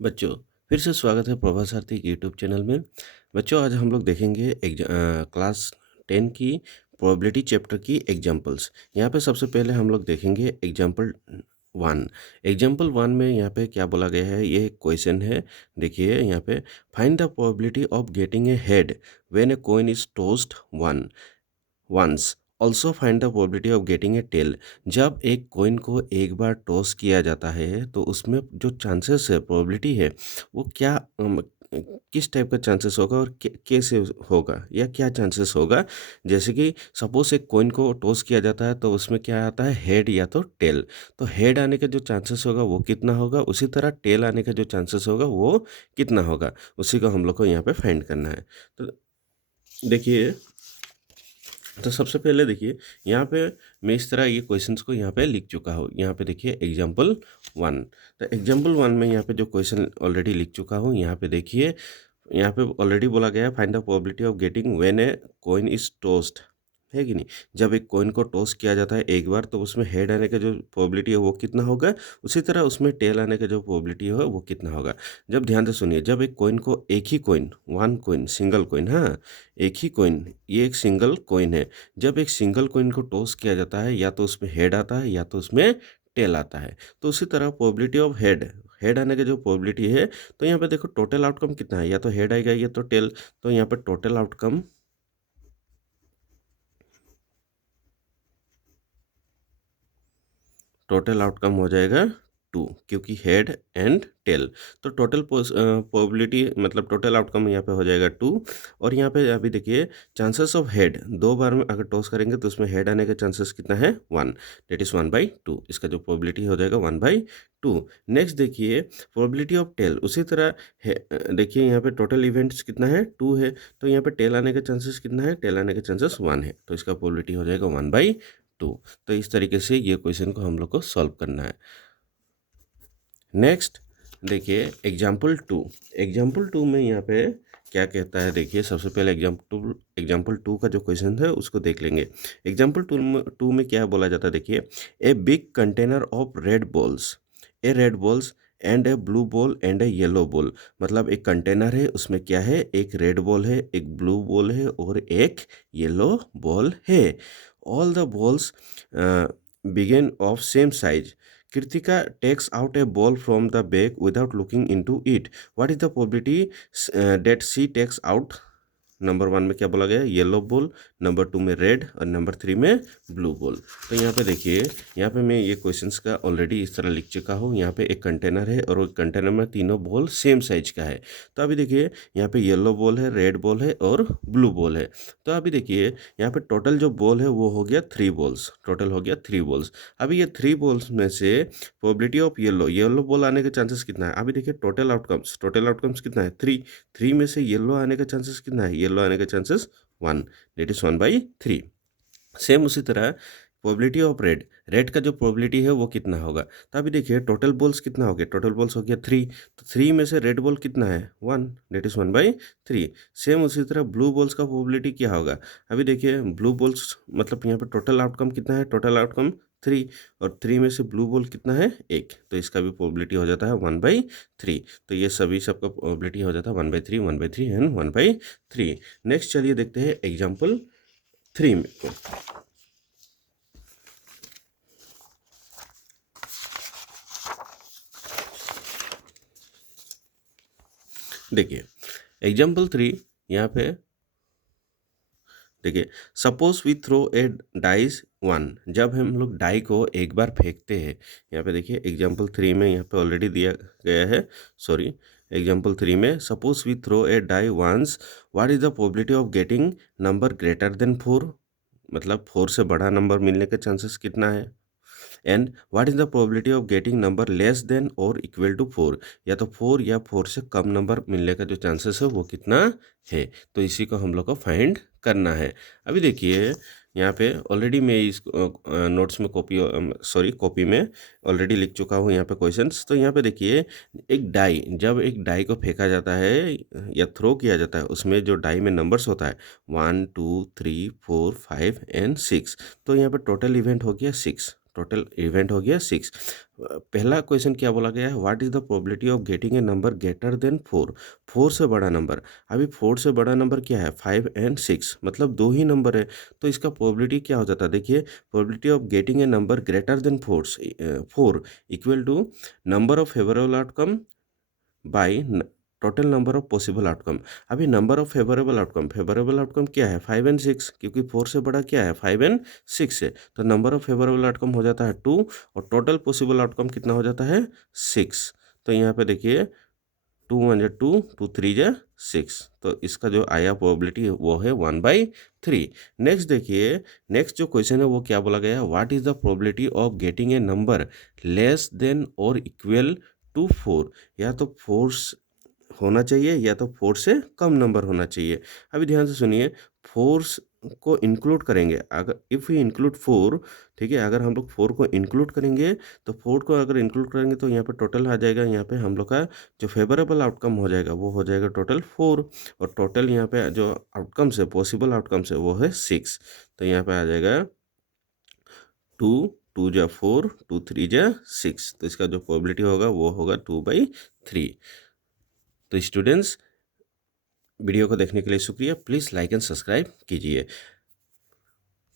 बच्चों, फिर से स्वागत है प्रभा सारथी के यूट्यूब चैनल में। बच्चों, आज हम लोग देखेंगे क्लास 10 की प्रोबेबिलिटी चैप्टर की एग्जांपल्स। यहाँ पे सबसे पहले हम लोग देखेंगे एग्जांपल 1। एग्जांपल 1 में यहाँ पे क्या बोला गया है, ये एक क्वेश्चन है। देखिए यहाँ पे, find the probability of getting a head when a coin is tossed once. Also find the probability of getting a tail. जब एक कॉइन को एक बार टॉस किया जाता है तो उसमें जो चांसेस है, प्रोबेबिलिटी है, वो क्या किस टाइप का चांसेस होगा और कैसे होगा या क्या चांसेस होगा। जैसे कि सपोज एक कॉइन को टॉस किया जाता है तो उसमें क्या आता है, हेड या तो टेल। तो हेड आने का जो चांसेस होगा वो कितना होगा, उसी तरह टेल आने का जो चांसेस होगा वो कितना होगा, उसी को हम लोग को यहाँ पे फाइंड करना है। तो देखिए, तो सबसे पहले देखिए यहाँ पे मैं इस तरह ये क्वेश्चंस को यहाँ पे लिख चुका हूँ। यहाँ पे देखिए एग्जाम्पल 1। तो एग्जाम्पल 1 में यहाँ पे जो क्वेश्चन ऑलरेडी लिख चुका हूँ, यहाँ पे देखिए, यहाँ पे ऑलरेडी बोला गया है, find the probability of getting when a coin is tossed, है कि नहीं। जब एक कॉइन को टॉस किया जाता है एक बार तो उसमें हेड आने का जो प्रोबेबिलिटी है वो कितना होगा, उसी तरह उसमें टेल आने का जो प्रोबेबिलिटी है वो कितना होगा। जब ध्यान से सुनिए, जब एक कॉइन को, एक ही coin, one coin, single coin, हाँ, एक ही कॉइन, ये एक सिंगल कॉइन है। जब एक सिंगल कॉइन को टॉस किया जाता है या तो उसमें हेड आता है या तो उसमें टेल आता है। तो उसी तरह प्रोबेबिलिटी ऑफ हेड, हेड आने का जो प्रोबेबिलिटी है, तो यहाँ पे देखो टोटल आउटकम कितना है, या तो हेड आएगा या तो टेल। तो यहाँ पे टोटल आउटकम हो जाएगा 2, क्योंकि हेड एंड टेल। तो टोटल प्रोबेबिलिटी मतलब टोटल आउटकम यहाँ पे हो जाएगा 2। और यहाँ पे अभी देखिए, चांसेस ऑफ हेड, दो बार में अगर टॉस करेंगे तो उसमें हेड आने का चांसेस कितना है, 1, दैट इज़ 1/2। इसका जो प्रोबेबिलिटी हो जाएगा 1/2। नेक्स्ट देखिए, प्रोबेबिलिटी ऑफ टेल, उसी तरह देखिए यहाँ पे टोटल इवेंट्स कितना है, 2 है। तो यहाँ पे टेल आने का चांसेस कितना है, टेल आने का चांसेस 1 है। तो इसका प्रोबेबिलिटी हो जाएगा 1/2। तो इस तरीके से ये क्वेश्चन को हम लोग को सॉल्व करना है। नेक्स्ट देखिए एग्जाम्पल 2। एग्जाम्पल 2 में यहाँ पे क्या कहता है, देखिए सबसे पहले एग्जाम्पल 2 का जो क्वेश्चन है उसको देख लेंगे। एग्जाम्पल 2 में क्या बोला जाता है, देखिए, a big container of red balls, A red balls and A blue ball and A yellow ball. मतलब एक कंटेनर है, उसमें क्या है, एक रेड बॉल है, एक ब्लू बॉल है और एक येलो बॉल है। All the balls begin of same size. Kritika takes out a ball from the bag without looking into it. What is the probability that she takes out? Number 1 में क्या बोला गया है, yellow ball, number 2 में red और number 3 में blue ball. तो यहाँ पे देखिए, यहाँ पे मैं ये क्वेश्चंस का ऑलरेडी इस तरह लिख चुका हूँ। यहाँ पे एक कंटेनर है और वो कंटेनर में तीनों बॉल सेम साइज का है। तो अभी देखिए, यहाँ पे येलो बॉल है, रेड बॉल है और ब्लू बॉल है। तो अभी देखिए, यहाँ पे टोटल जो बॉल है वो हो गया 3 बॉल्स, टोटल हो गया 3 बॉल्स। अभी ये 3 बॉल्स में से प्रोबेबिलिटी ऑफ येलो बॉल आने का चांसेस कितना है। अभी देखिए टोटल आउटकम्स कितना है, 3। 3 में से येलो आने का चांसेस कितना है, येलो आने का चांसेस 1, दैट इज 1/3। सेम उसी तरह प्रोबेबिलिटी ऑफ रेड, रेड का जो प्रोबेबिलिटी है वो कितना होगा। तो अभी देखिए टोटल बॉल्स कितना हो गया, टोटल बॉल्स हो गया 3। तो 3 में से रेड बॉल कितना है, 1, दैट इज 1/3। सेम उसी तरह ब्लू बॉल्स का प्रोबेबिलिटी क्या होगा। अभी देखिए ब्लू बॉल्स मतलब यहाँ पे टोटल आउटकम कितना है, टोटल आउटकम 3, और 3 में से ब्लू बॉल कितना है, 1। तो इसका भी प्रोबेबिलिटी हो जाता है 1/3। तो ये सभी सबका प्रोबेबिलिटी हो जाता है 1/3, 1/3 एंड 1/3। नेक्स्ट चलिए देखते हैं एग्जाम्पल 3 में को। देखिए एग्जाम्पल 3 यहाँ पे देखिए, suppose we throw a dice 1। जब हम लोग डाई को एक बार फेंकते हैं, यहाँ पे देखिए एग्जाम्पल 3 में यहाँ पे ऑलरेडी दिया गया है, सॉरी, एग्जाम्पल 3 में suppose we throw a die once, what is the probability of getting number greater than 4। मतलब 4 से बड़ा नंबर मिलने का चांसेस कितना है। And what is the probability of getting number less than और इक्वल टू 4। या तो 4 या 4 से कम नंबर मिलने का जो चांसेस है वो कितना है। तो इसी को हम लोग को फाइंड करना है। अभी देखिए यहाँ पे ऑलरेडी मैं इस नोट्स में कॉपी में ऑलरेडी लिख चुका हूँ यहाँ पे क्वेश्चंस। तो यहाँ पे देखिए, जब एक डाई को फेंका जाता है या थ्रो किया जाता है, उसमें जो डाई में नंबर्स होता है 1 2 3 4 5 एंड 6। तो यहाँ पे टोटल इवेंट हो गया 6। टोटल इवेंट हो गया 6। पहला क्वेश्चन क्या बोला गया है, what is the probability of getting a number greater than 4। 4 से बड़ा नंबर, अभी 4 से बड़ा नंबर क्या है, 5 एंड 6, मतलब दो ही नंबर है, तो इसका प्रोबेबिलिटी क्या हो जाता है, देखिए probability of getting a number greater than 4 equal to number of favourable outcome by total number of possible outcome. अभी नंबर ऑफ फेवरेबल आउटकम क्या है, 5 एंड 6, क्योंकि 4 से बड़ा क्या है, 5 एंड 6 है, तो नंबर ऑफ फेवरेबल आउटकम हो जाता है 2 और टोटल पॉसिबल आउटकम कितना हो जाता है 6। तो यहाँ पे देखिए 2 1 जा 2, 2 3 जा 6, तो इसका जो आया प्रोबेबिलिटी वो है 1/3। नेक्स्ट देखिए, नेक्स्ट जो क्वेश्चन है वो क्या बोला गया है, what is the probability of getting a number less than और इक्वल टू 4। या तो 4 होना चाहिए या तो 4 से कम नंबर होना चाहिए। अभी ध्यान से सुनिए, 4 को इंक्लूड करेंगे, अगर इफ़ वी इंक्लूड 4, ठीक है, अगर हम लोग 4 को इंक्लूड करेंगे तो 4 को अगर इंक्लूड करेंगे तो यहाँ पे टोटल आ जाएगा, यहाँ पे हम लोग का जो फेवरेबल आउटकम हो जाएगा वो हो जाएगा टोटल 4, और टोटल यहाँ पे जो आउटकम्स है, पॉसिबल आउटकम्स है, वो है 6। तो यहाँ पे आ जाएगा 2 2 जा 4, 2 3 जा 6, तो इसका जो प्रोबेबिलिटी होगा वो होगा 2/3। तो स्टूडेंट्स, वीडियो को देखने के लिए शुक्रिया, प्लीज़ लाइक एंड सब्सक्राइब कीजिए।